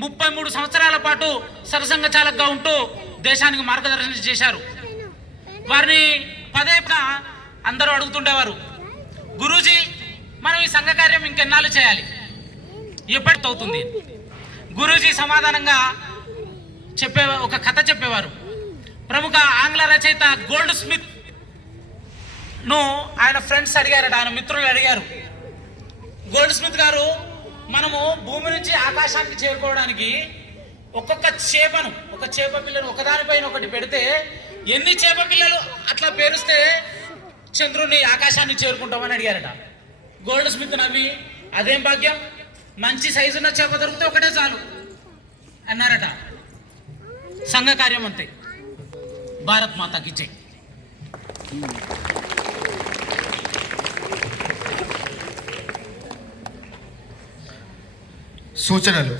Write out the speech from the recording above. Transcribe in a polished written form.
33 సంవత్సరాల పాటు సరసంఘ చాలకుగా ఉంటూ దేశానికి మార్గదర్శనం చేశారు. వారిని పదే అందరూ అడుగుతుండేవారు, గురూజీ మనం ఈ సంఘ కార్యం ఇంకెన్నాళ్ళు చేయాలి, ఎప్పటికవుతుంది? గురూజీ సమాధానంగా ఒక కథ చెప్పేవారు. ప్రముఖ ఆంగ్ల రచయిత గోల్డ్ స్మిత్ ను ఆయన ఫ్రెండ్స్ అడిగారట, ఆయన మిత్రులు అడిగారు, గోల్డ్ స్మిత్ గారు మనము భూమి నుంచి ఆకాశానికి చేరుకోవడానికి ఒక్కొక్క చేపను, ఒక చేప పిల్లను ఒకదానిపైన ఒకటి పెడితే ఎన్ని చేప పిల్లలు అట్లా పేరుస్తే చంద్రుని ఆకాశాన్ని చేరుకుంటామని అడిగారట. గోల్డ్ స్మిత్ నవ్వి, అదేం భాగ్యం, మంచి సైజున్న చేప దొరికితే ఒకటే చాలు అన్నారట. సంఘ కార్యం అంతే. భారత్ మాతాకి జై. సూచనలు